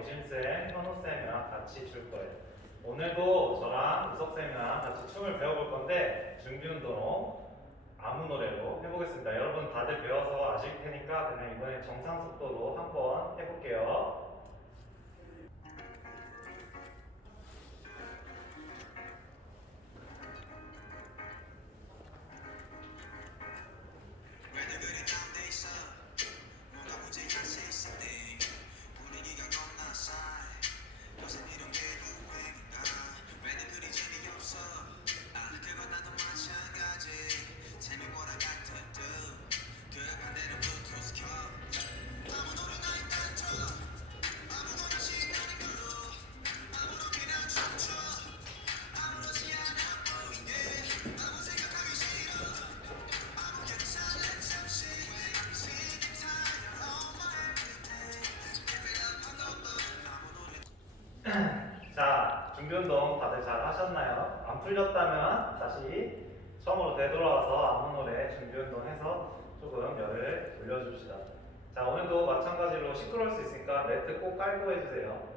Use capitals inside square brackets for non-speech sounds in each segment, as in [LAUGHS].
영진쌤, 현우쌤이랑 같이 출 거예요. 오늘도 저랑 우석쌤이랑 같이 춤을 배워볼 건데 준비 운동 아무 노래로 해보겠습니다. 여러분 다들 배워서 아실 테니까 그냥 이번에 정상 속도로 한번 해볼게요. 운동 다들 잘 하셨나요? 안 풀렸다면 다시 처음으로 되돌아와서 아무 노래 준비 운동 해서 조금 열을 올려줍시다. 자, 오늘도 마찬가지로 시끄러울 수 있으니까 매트 꼭 깔고 해주세요.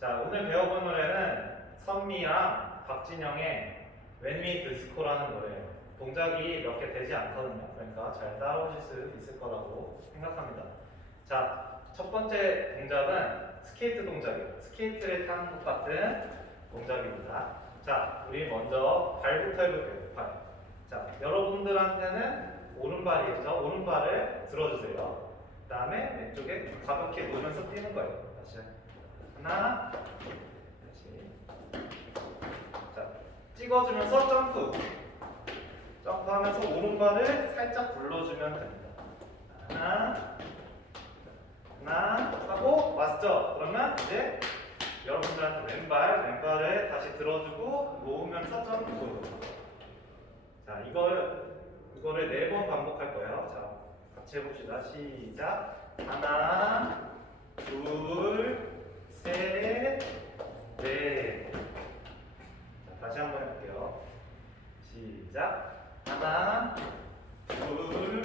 자, 오늘 배워볼 노래는 선미랑 박진영의 When We Disco라는 노래예요. 동작이 몇 개 되지 않거든요. 그러니까 잘 따라오실 수 있을 거라고 생각합니다. 자, 첫 번째 동작은 스케이트 동작이에요. 스케이트를 타는 것 같은 동작입니다. 자, 우리 먼저 발부터 해볼게요. 발. 자, 여러분들한테는 오른발이죠. 오른발을 들어주세요. 그 다음에 왼쪽에 가볍게 놓으면서 뛰는 거예요. 다시. 하나, 다시. 자, 찍어주면서 점프. 점프하면서 오른발을 살짝 굴러주면 됩니다. 하나, 하나 하고 맞죠? 그러면 이제 여러분들한테 왼발, 왼발을 다시 들어주고 놓으면서 점프. 자, 이걸 이거를 네 번 반복할 거예요. 자, 같이 해봅시다. 시작. 하나, 둘, 셋, 넷. 자, 다시 한번 해볼게요. 시작. 하나, 둘,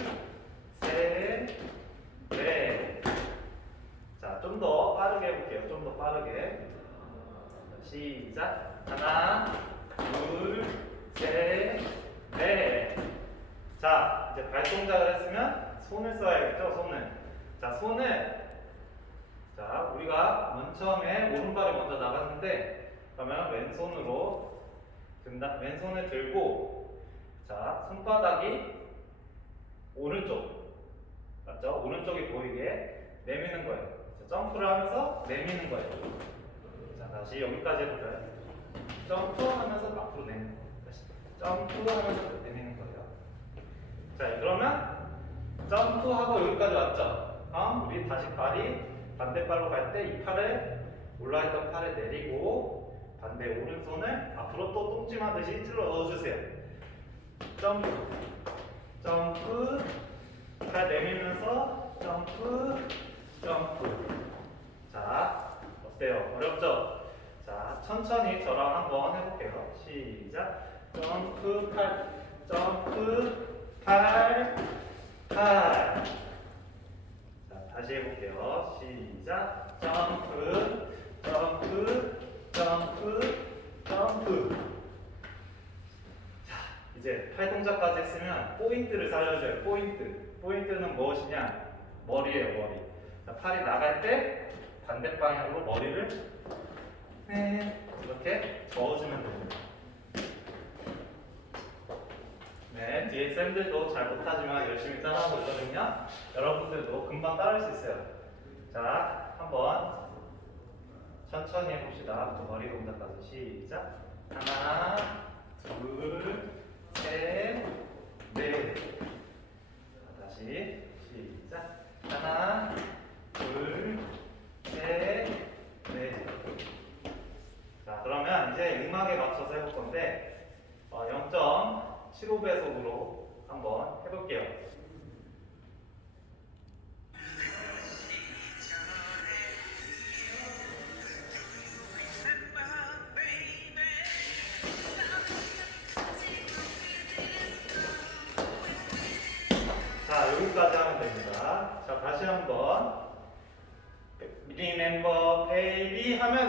셋, 넷. 자, 좀 더 빠르게 해볼게요. 좀 더 빠르게. 자, 시작. 하나, 둘, 셋, 넷. 자, 이제 발동작을 했으면 손을 써야겠죠, 손을. 자, 손을. 자, 우리가 맨 처음에 오른발이 먼저 나갔는데, 그러면 왼손으로 든다, 왼손을 들고, 자, 손바닥이 오른쪽. 맞죠? 오른쪽이 보이게 내미는 거예요. 자, 점프를 하면서 내미는 거예요. 자, 다시 여기까지 해볼까요? 점프하면서 앞으로 내미는 거예요. 다시 점프하면서 내미는 거예요. 자, 그러면 점프하고 여기까지 왔죠? 다음 우리 다시 발이 반대발로 갈 때 이 팔을 올라있던 팔을 내리고 반대 오른손을 앞으로 또 똥찜하듯이 찔러 넣어주세요. 점프, 점프, 팔 내밀면서 점프, 점프. 자, 어때요? 어렵죠? 자, 천천히 저랑 한번 해볼게요. 시작. 점프, 팔, 점프, 팔, 팔. 자, 다시 해볼게요. 시작. 점프, 점프, 점프, 점프. 자, 이제 팔 동작까지 했으면 포인트를 살려줘요. 포인트. 포인트는 무엇이냐? 머리예요, 머리. 자, 팔이 나갈 때 반대 방향으로 머리를 네, 이렇게 저어주면 됩니다. 네, 뒤에 쌤들도 잘 못하지만 열심히 따라하고 있거든요. 여러분들도 금방 따라할 수 있어요. 자, 한번 천천히 해봅시다. 또 머리 동작까지 시작. 하나, 둘, 셋, 넷. 자, 다시 시작. 하나, 둘, 셋, 넷. 자, 그러면 이제 음악에 맞춰서 해볼 건데 어, 0.75배속으로 한번 해볼게요.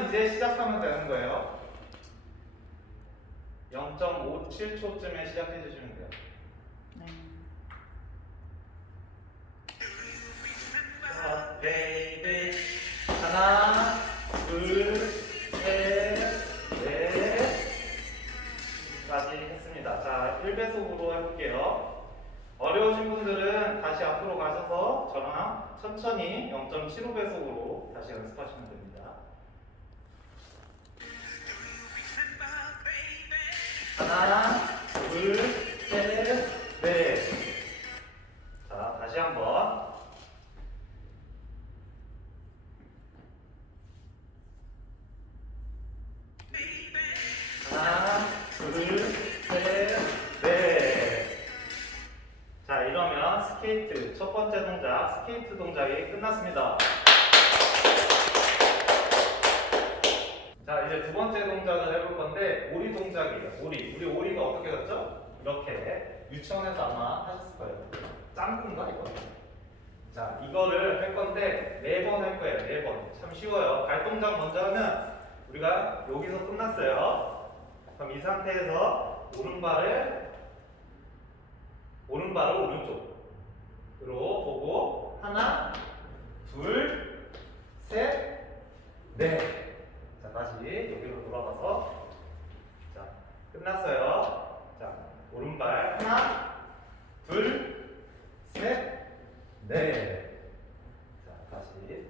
이제 시작하면 되는 거예요. 0.57초쯤에 시작해 주시면 돼요. 네. 자, baby 하나, 둘, 셋, 넷 까지 했습니다. 자, 1배속으로 해볼게요. 어려우신 분들은 다시 앞으로 가셔서 저랑 천천히 0.75배속으로 다시 연습하시면 됩니다. 하나, 둘, 두 번째 동작을 해볼 건데 오리 동작이에요. 오리. 우리 오리가 어떻게 됐죠? 이렇게 유치원에서 아마 하셨을 거예요. 짱구인가 이거? 자, 이거를 할 건데 네 번 할 거예요. 네 번. 참 쉬워요. 발 동작 먼저 하면 우리가 여기서 끝났어요. 그럼 이 상태에서 오른발을 오른발을 오른쪽으로 보고 하나, 둘, 셋, 넷. 자 다시 여기로 돌아가서 자 끝났어요. 자 오른발 하나, 둘, 셋, 넷. 자 다시.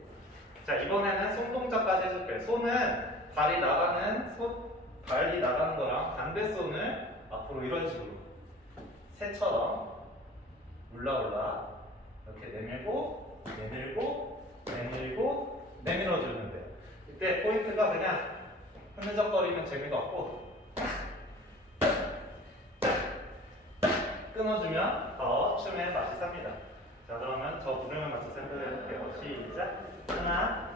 자 이번에는 손 동작까지 해줄게요. 손은 발이 나가는 손 발이 나가는 거랑 반대 손을 앞으로 이런 식으로 새처럼 울라울라 이렇게 내밀고 내밀고 내밀고 내밀어 주면 돼 요. 이때 포인트가 그냥 흐느적거리면 재미가 없고 끊어주면 더 춤의 맛이 삽니다. 자 그러면 저 부름에 맞춰 샌들 해볼게요. 시작. 하나,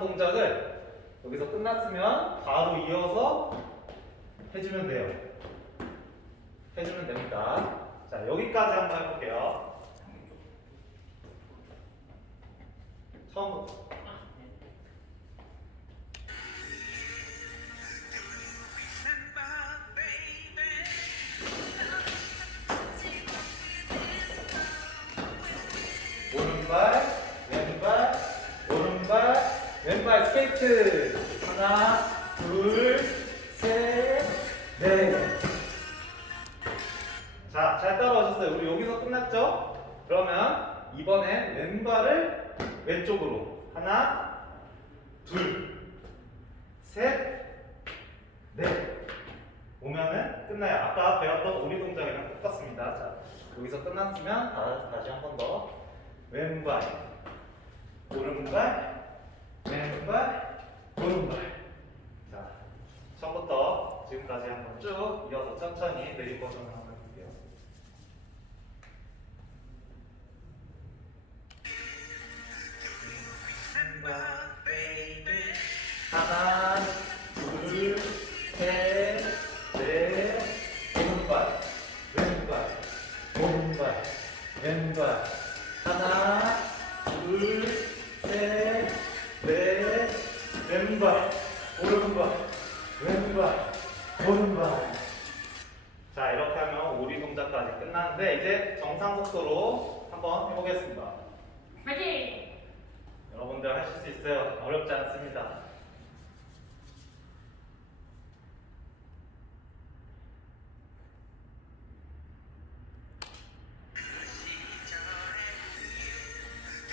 동작을 여기서 끝났으면 바로 이어서 해주면 돼요. 해주면 됩니다. 자, 여기까지 한번 해볼게요. 처음부터. 스케이트. 하나, 둘, 셋, 넷. 자, 잘 따라오셨어요. 우리 여기서 끝났죠? 그러면 이번엔 왼발을 왼쪽으로. 하나, 둘, 셋, 넷. 오면은 끝나요. 아까 배웠던 오리 동작이랑 똑같습니다. 자, 여기서 끝났으면 다, 다시 한 번 더. 왼발, 오른발, 왼발, 오른발. 자, 처음부터 지금까지 한번 쭉 이어서 천천히 느린 버전을 한번 해볼게요. 하나,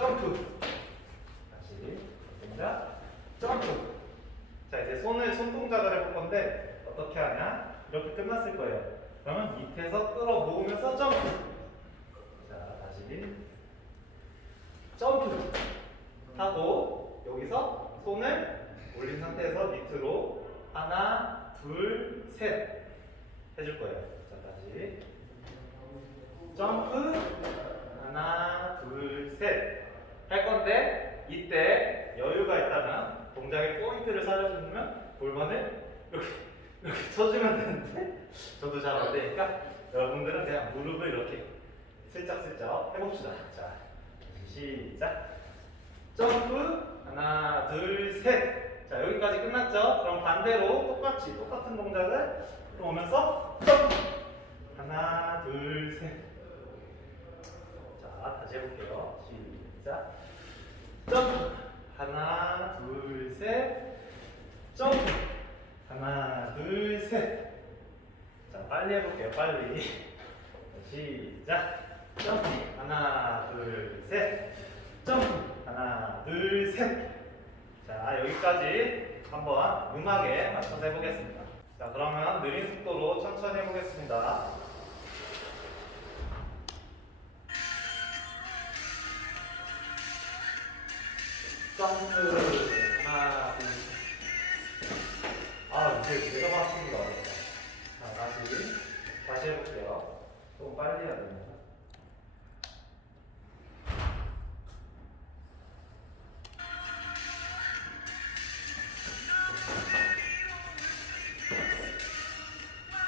점프 다시 동작 점프. 자 이제 손을 손 동작을 해볼 건데 어떻게 하냐? 이렇게 끝났을 거예요. 그러면 밑에서 끌어 모으면서 점프. 자, 다시 점프 하고 여기서 손을 올린 상태에서 밑으로 하나, 둘, 셋 해줄 거예요. 자, 다시 점프 하나, 둘, 셋 할 건데 이때 여유가 있다면 동작의 포인트를 살려주면 골반을 이렇게 이렇게 쳐주면 되는데 저도 잘 안 되니까 여러분들은 그냥 무릎을 이렇게 슬쩍슬쩍 해봅시다. 자, 시작. 점프 하나, 둘, 셋. 자, 여기까지 끝났죠? 그럼 반대로 똑같이 똑같은 동작을 또 오면서 하나, 둘, 셋. 자, 다시 해볼게요. 시작. 점프 하나, 둘, 셋. 점프 하나, 둘, 셋. 자, 빨리 해볼게요. 빨리. 시작. 점프 하나 둘 셋 점프 하나 둘 셋 자 여기까지 한번 음악에 맞춰서 해보겠습니다 자 그러면 느린 속도로 천천히 해보겠습니다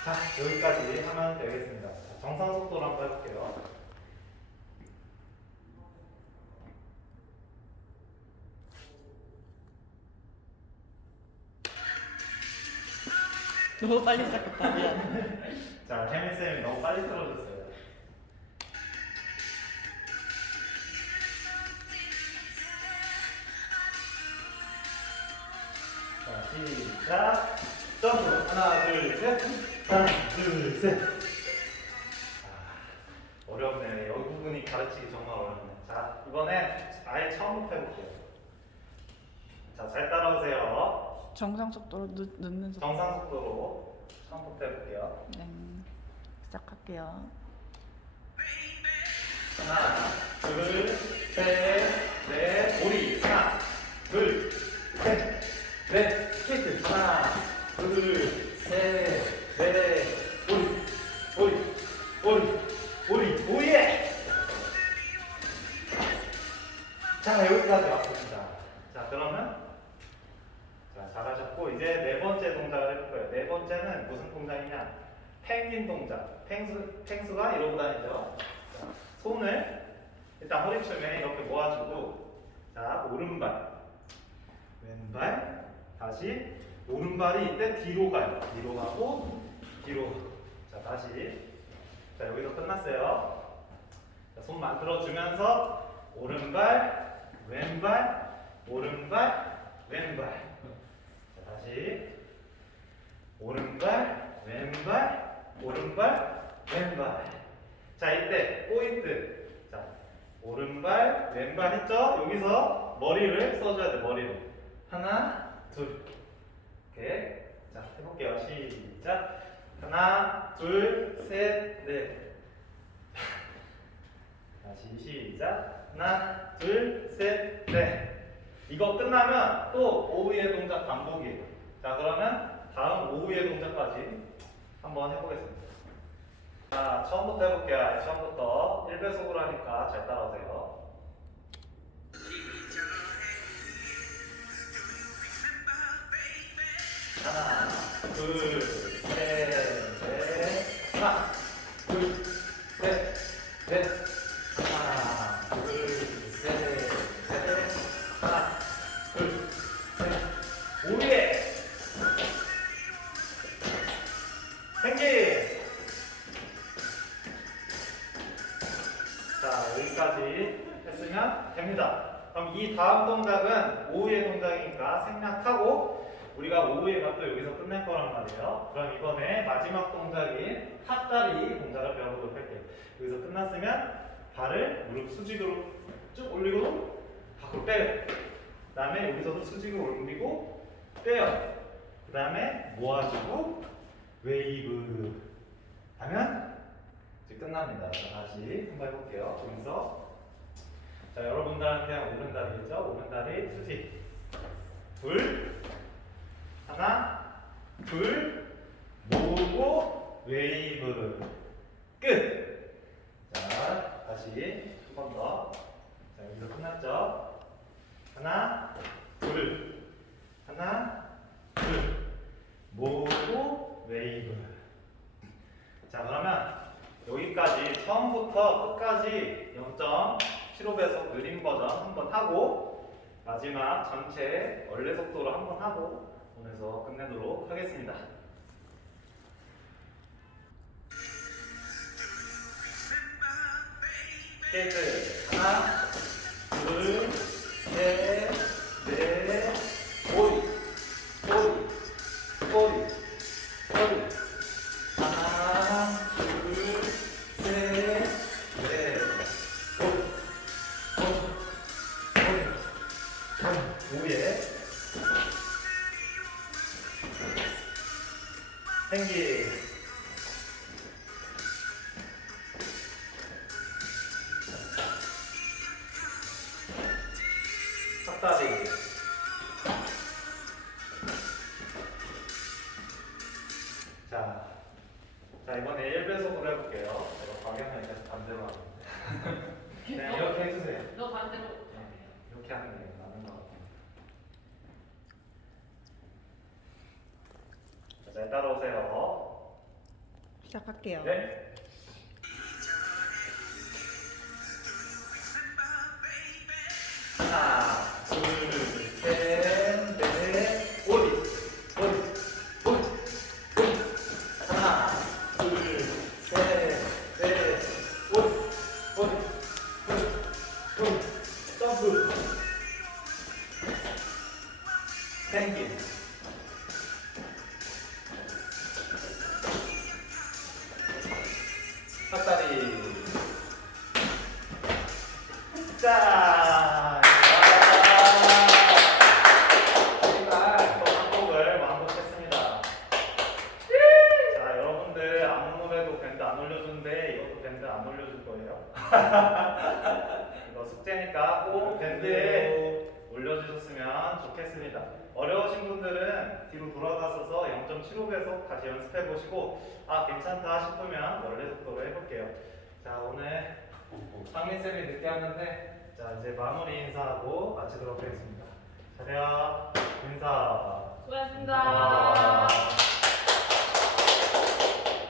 자, 여기까지 하면 되겠습니다. 자, 정상 속도로 한번 해볼게요. 너무 빨리 시작했다. 미안. [LAUGHS] 자, 태민쌤이 너무 빨리 틀어줬어요. 자, 시작. 점프. 하나, 둘, 셋. 하나, 둘, 셋. 아, 어렵네. 여기 부분이 가르치기 정말 어렵네. 자, 이번엔 아예 처음부터 해볼게요. 자, 잘 따라오세요. 정상 속도로 늦, 늦는 속도. 정상 속도로 처음부터 해볼게요. 네. 시작할게요. 하나, 둘, 셋, 넷, 오리. 하나, 둘, 셋, 넷, 스케이트. 하나, 둘, 셋, 넷, 오리, 오리, 오리, 오리, 오예! 자, 여기까지 왔습니다. 자, 그러면 자, 잘하셨고 이제 네 번째 동작을 해볼 거예요. 네 번째는 무슨 동작이냐? 펭귄 동작. 펭수, 펭수가 이러고 다니죠. 자, 손을 일단 허리춤에 이렇게 모아주고 자 오른발 왼발 다시 오른발이 이때 뒤로 가요. 뒤로 가고 뒤로. 자 다시. 자 여기서 끝났어요. 자, 손 만들어 주면서 오른발 왼발 오른발 왼발. 자 다시 오른발 왼발 오른발 왼발. 자 이때 포인트. 자 오른발 왼발 했죠? 여기서 머리를 써줘야 돼 머리를. 하나 둘. 이렇게 자 해볼게요 시작 하나 둘 셋 넷. [LAUGHS] 다시 시작. 하나 둘 셋 넷. 이거 끝나면 또 오후의 동작 반복이에요. 자 그러면 다음 오후의 동작까지 한번 해보겠습니다. 자 처음부터 해볼게요. 처음부터 1배속으로 하니까 잘 따라오세요. 하나, 둘, 셋, 감사합니다. 핫다리 동작을 배워보도록 할게요. 여기서 끝났으면 발을 무릎 수직으로 쭉 올리고 밖으로 빼요. 그 다음에 여기서도 수직으로 올리고 빼요. 그 다음에 모아주고 웨이브 하면 이제 끝납니다. 자, 다시 한번 해볼게요. 여기서 자 여러분들한테 오른다리죠. 오른다리 수직 둘 하나 둘 모으고 웨이브 끝. 자 다시 한 번 더. 자 여기서 끝났죠. 하나 둘 하나 둘 모으고 웨이브. 자 그러면 여기까지 처음부터 끝까지 0.75배속 느린 버전 한번 하고 마지막 전체 원래 속도로 한번 하고 오늘서 끝내도록 하겠습니다. 스케이트 하나, 둘, 셋, 넷, 오이, 오이, 오이, 오이. 하나, 둘, 셋, 넷, 오, 오, 오, 오, 오예. 생기. 시작할게요. 네. 하나, [LAUGHS] 이거 숙제니까 꼭 밴드에 올려주셨으면 좋겠습니다. 어려우신 분들은 뒤로 돌아가셔서 0.75배속 다시 연습해 보시고 아 괜찮다 싶으면 원래 속도로 해볼게요. 자 오늘 상민 쌤이 늦게 왔는데 자 이제 마무리 인사하고 마치도록 하겠습니다. 차렷 인사. 수고하셨습니다.